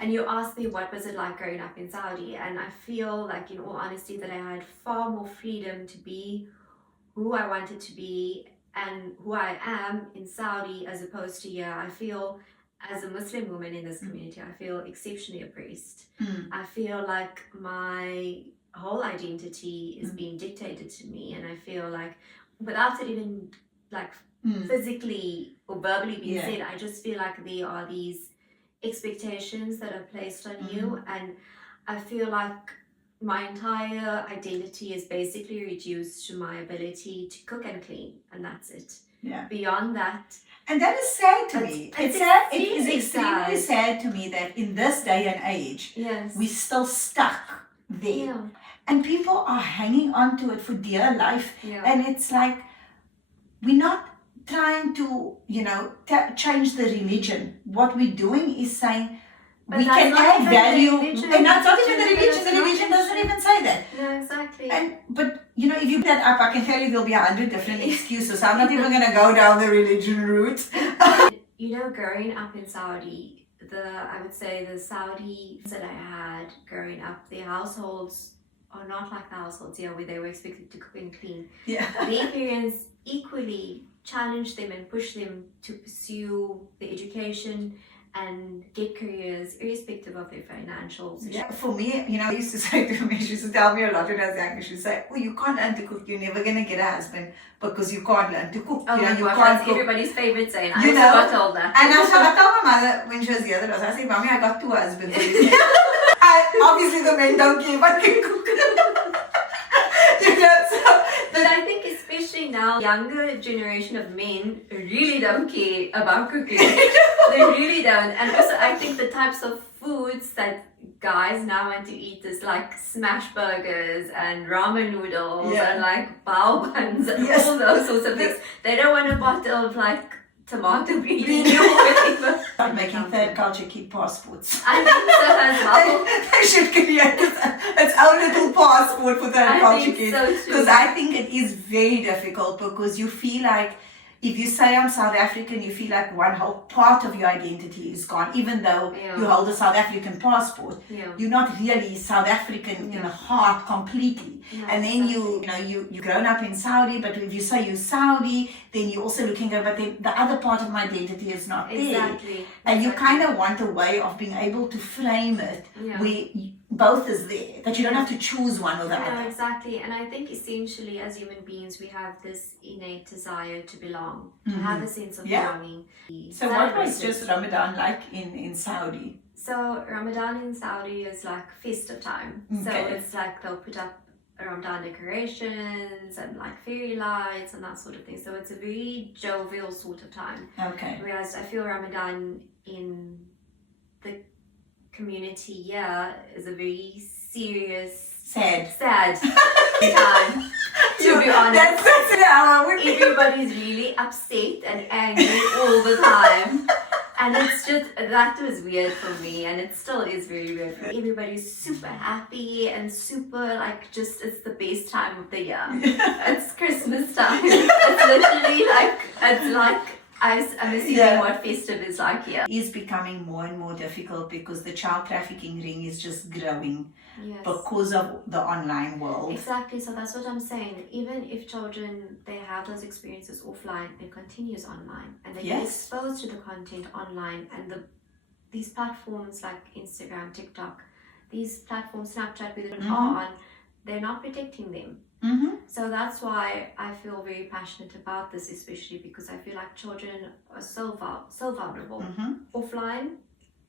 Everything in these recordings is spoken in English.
And you asked me what was it like growing up in Saudi, and I feel like, in all honesty, that I had far more freedom to be who I wanted to be and who I am in Saudi as opposed to here. I feel, as a Muslim woman in this community, I feel exceptionally oppressed. I feel like my whole identity is being dictated to me, and I feel like without it even like physically or verbally being said, I just feel like there are these expectations that are placed on you, and I feel like my entire identity is basically reduced to my ability to cook and clean, and that's it. Beyond that, and that is sad to me. It is extremely sad to me that in this day and age, we're still stuck there, and people are hanging on to it for dear life. And it's like, we're not trying to, change the religion. What we're doing is saying, we can add value, and not even the religion. The religion doesn't even say that. No, exactly. But if you put that up, I can tell you there'll be 100 different excuses. I'm not even going to go down the religion route. Growing up in Saudi, I would say the Saudis that I had growing up, their households are not like the households here where they were expected to cook and clean. Their parents equally challenged them and pushed them to pursue the education and get careers irrespective of their financial situation. For me, I used to say to me, she used to tell me a lot when I was younger, she would say, oh, you can't learn to cook, you're never going to get a husband because you can't learn to cook. Oh my you gosh, can't that's cook. Everybody's favourite saying. I got told that. And I told my mother when she was the other, I said, Mommy, I got 2 husbands. Obviously the men don't care but can cook. But I think especially now, younger generation of men really don't care about cooking. They really don't. And also I think the types of foods that guys now want to eat is like smash burgers and ramen noodles and like bao buns and all those sorts of things. They don't want a bottle of like tomato beanie or whatever. Start making third culture keep passports. I think so as well. They should create its own little passport for third culture kids. Because I think it is very difficult, because you feel like, if you say I'm South African, you feel like one whole part of your identity is gone, even though you hold a South African passport. You're not really South African in heart completely. And then you've grown up in Saudi, but if you say you're Saudi, then you're also looking at, but then the other part of my identity is not there. And you kind of want a way of being able to frame it where both is there, that you don't have to choose one or the other. Exactly. And I think essentially as human beings, we have this innate desire to belong, to have a sense of belonging. So what was just Ramadan like in Saudi? So Ramadan in Saudi is like festive time. So it's like they'll put up Ramadan decorations and like fairy lights and that sort of thing. So it's a very jovial sort of time. Whereas I feel Ramadan in the community here is a very serious, sad time. To be honest, everybody's really upset and angry all the time. And it's just, that was weird for me, and it still is very weird for me. Everybody's super happy and super it's the best time of the year. It's Christmas time. It's literally I'm assuming what festive is like here. It is becoming more and more difficult because the child trafficking ring is just growing because of the online world. Exactly, so that's what I'm saying. Even if children, they have those experiences offline, it continues online. And they get exposed to the content online, and these platforms like Instagram, TikTok, these platforms, Snapchat, where they are on, they're not protecting them. So that's why I feel very passionate about this, especially because I feel like children are so vulnerable offline,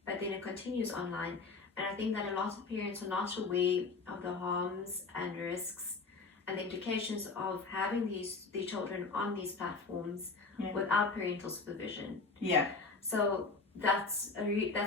but then it continues online. And I think that a lot of parents are not aware of the harms and risks and the implications of having their children on these platforms without parental supervision. So that's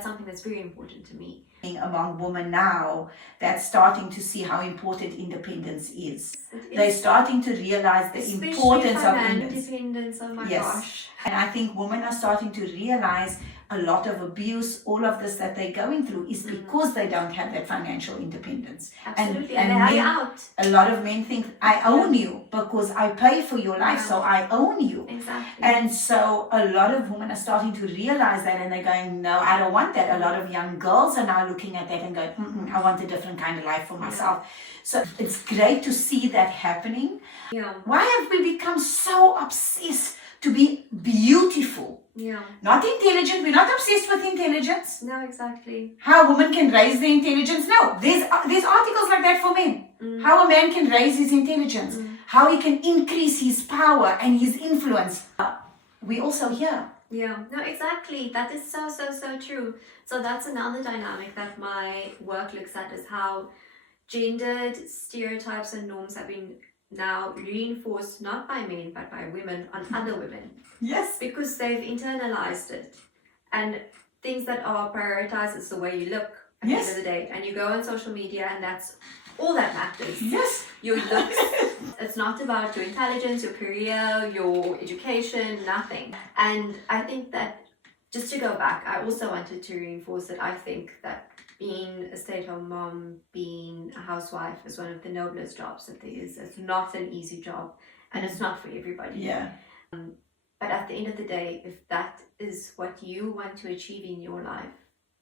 something that's very important to me. Among women now, that's starting to see how important independence is. They're starting to realize the importance of independence. Oh my gosh. And I think women are starting to realize a lot of abuse, all of this that they're going through is because they don't have that financial independence. Absolutely, and they hang out. A lot of men think, I own you because I pay for your life, so I own you. Exactly. And so a lot of women are starting to realize that, and they're going, no, I don't want that. A lot of young girls are now looking at that and going, I want a different kind of life for myself. So it's great to see that happening. Yeah. Why have we become so obsessed to be beautiful? Yeah. Not intelligent. We're not obsessed with intelligence. No, exactly. How a woman can raise their intelligence. No, there's articles like that for men. How a man can raise his intelligence. How he can increase his power and his influence. We also hear. Yeah, no, exactly. That is so true. So that's another dynamic that my work looks at, is how gendered stereotypes and norms have been now reinforced not by men but by women on other women. Yes. Because they've internalized it. And things that are prioritized is the way you look at the end of the day. And you go on social media and that's all that matters. Yes. Your looks. It's not about your intelligence, your career, your education, nothing. And I think that, just to go back, I also wanted to reinforce that I think that being a stay-at-home mom, being a housewife is one of the noblest jobs that there is. It's not an easy job and it's not for everybody. Yeah. But at the end of the day, if that is what you want to achieve in your life,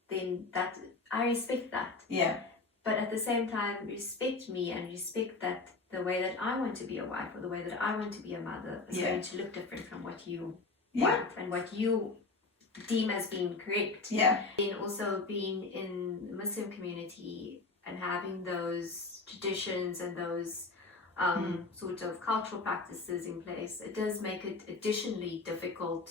then that I respect that. Yeah. But at the same time, respect me and respect that the way that I want to be a wife or the way that I want to be a mother is going to look different from what you want and what you deem as being correct. Yeah. And also being in the Muslim community and having those traditions and those sort of cultural practices in place, it does make it additionally difficult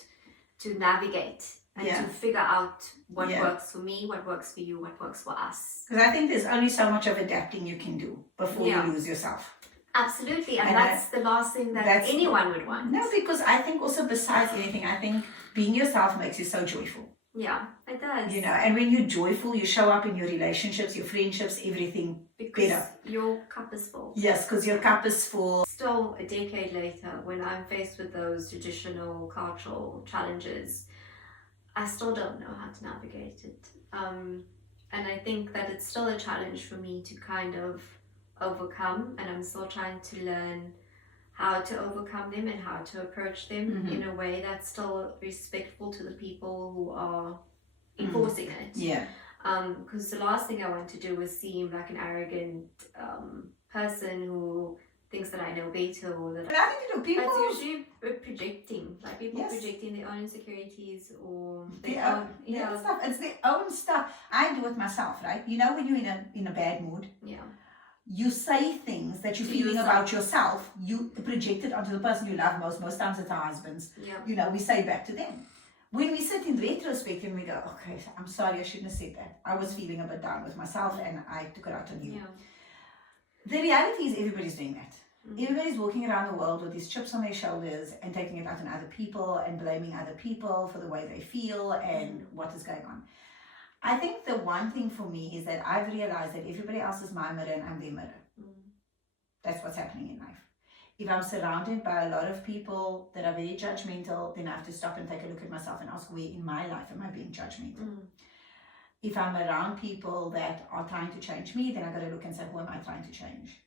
to navigate and to figure out what works for me, what works for you, what works for us. Because I think there's only so much of adapting you can do before you lose yourself. Absolutely, and that's the last thing that anyone would want. No, because I think also besides anything, I think being yourself makes you so joyful. Yeah, it does. You know, and when you're joyful, you show up in your relationships, your friendships, everything better. Your cup is full. Yes, because your cup is full. Still, a decade later, when I'm faced with those traditional cultural challenges, I still don't know how to navigate it. And I think that it's still a challenge for me to kind of overcome, and I'm still trying to learn how to overcome them and how to approach them in a way that's still respectful to the people who are enforcing it. Yeah. Because the last thing I want to do is seem like an arrogant person who thinks that I know better or that. But I think, you know, people. It's usually projecting, like people projecting their own insecurities or their own stuff. It's their own stuff. I do it myself, right? You know, when you're in a bad mood. Yeah. You say things that you're feeling about yourself, you project it onto the person you love most times it's our husbands. Yeah. You know, we say back to them. When we sit in retrospect and we go, okay, I'm sorry, I shouldn't have said that. I was feeling a bit down with myself and I took it out on you. Yeah. The reality is everybody's doing that. Everybody's walking around the world with these chips on their shoulders and taking it out on other people and blaming other people for the way they feel and what is going on. I think the one thing for me is that I've realized that everybody else is my mirror and I'm their mirror. That's what's happening in life. If I'm surrounded by a lot of people that are very judgmental, then I have to stop and take a look at myself and ask, where in my life am I being judgmental? If I'm around people that are trying to change me, then I've got to look and say, who am I trying to change?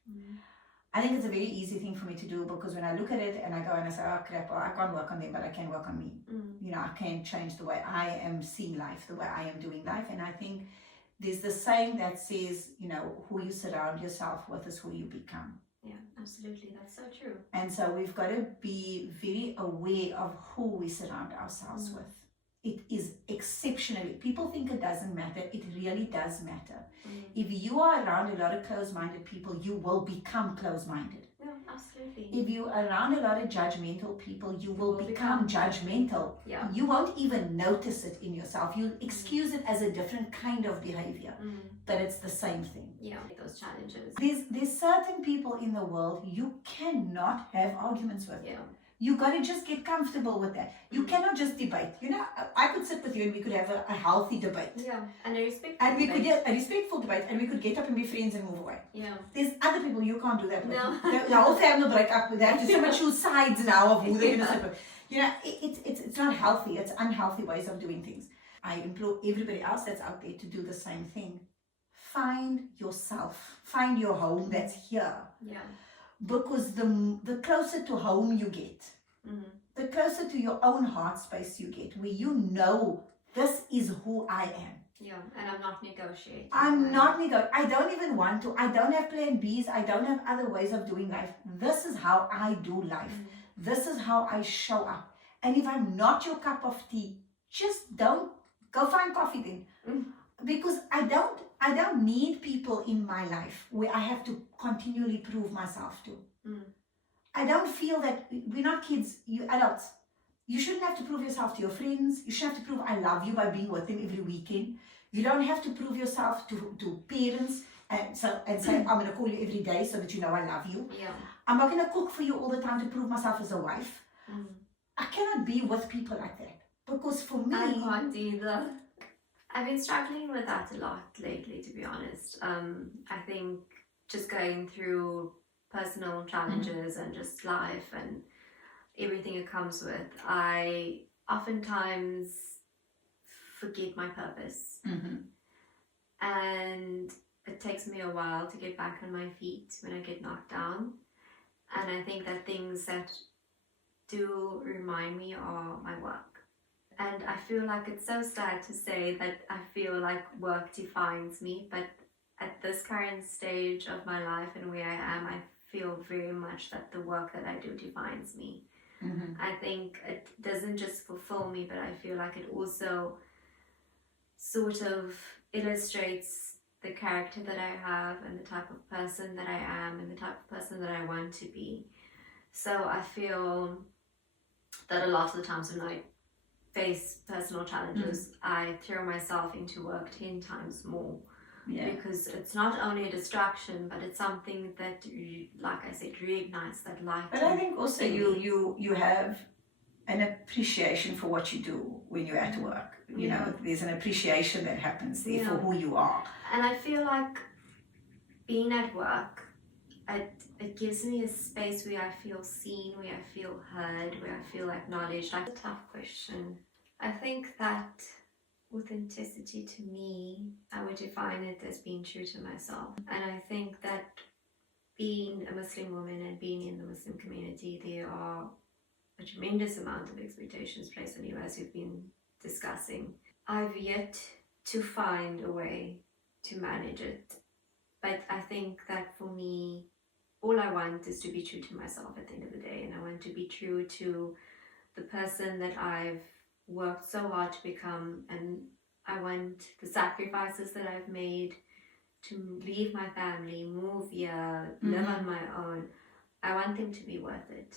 I think it's a very easy thing for me to do, because when I look at it and I go and I say, oh crap, well, I can't work on them, but I can work on me. You know, I can change the way I am seeing life, the way I am doing life. And I think there's the saying that says, you know, who you surround yourself with is who you become. Yeah, absolutely. That's so true. And so we've got to be very aware of who we surround ourselves with. It is exceptionally, people think it doesn't matter. It really does matter. If you are around a lot of closed-minded people, you will become closed-minded. Yeah, absolutely. If you're around a lot of judgmental people, you will become judgmental. Yeah. You won't even notice it in yourself. You'll excuse it as a different kind of behavior, but it's the same thing. Yeah, those challenges. There's certain people in the world you cannot have arguments with. Yeah. You got to just get comfortable with that. You cannot just debate. You know, I could sit with you and we could have a healthy debate. Yeah, and a respectful And we could get a respectful debate and we could get up and be friends and move away. Yeah. There's other people you can't do that with. No. The whole family break up. They have to so much choose sides now of who they're going to sit with. You know, it's not healthy. It's unhealthy ways of doing things. I implore everybody else that's out there to do the same thing. Find yourself. Find your home that's here. Yeah. Because the closer to home you get, the closer to your own heart space you get, where you know this is who I am. Yeah, and I'm not negotiating. I don't even want to. I don't have plan Bs. I don't have other ways of doing life. This is how I do life. This is how I show up. And if I'm not your cup of tea, just don't go find coffee then. Because I don't need people in my life where I have to continually prove myself to. I don't feel that we're not kids, you adults. You shouldn't have to prove yourself to your friends. You shouldn't have to prove I love you by being with them every weekend. You don't have to prove yourself to parents and say, I'm going to call you every day so that you know I love you. Yeah. I'm not going to cook for you all the time to prove myself as a wife. I cannot be with people like that. Because for me... I can't either. I've been struggling with that a lot lately, to be honest. I think just going through personal challenges and just life and everything it comes with, I oftentimes forget my purpose. And it takes me a while to get back on my feet when I get knocked down. And I think that things that do remind me are my work. And I feel like it's so sad to say that I feel like work defines me, but at this current stage of my life and where I am, I feel very much that the work that I do defines me. I think it doesn't just fulfill me, but I feel like it also sort of illustrates the character that I have and the type of person that I am and the type of person that I want to be. So I feel that a lot of the times when I face personal challenges, I throw myself into work 10 times more. Because it's not only a distraction, but it's something that, like I said, reignites that light. But I think also you have an appreciation for what you do when you're at work. You know, there's an appreciation that happens there for who you are. And I feel like being at work, it gives me a space where I feel seen, where I feel heard, where I feel acknowledged. Like, it's a tough question. I think that authenticity to me, I would define it as being true to myself. And I think that being a Muslim woman and being in the Muslim community, there are a tremendous amount of expectations placed on you, as we've been discussing. I've yet to find a way to manage it. But I think that for me, all I want is to be true to myself at the end of the day. And I want to be true to the person that I've worked so hard to become, and I want the sacrifices that I've made to leave my family, move here, live on my own. I want them to be worth it.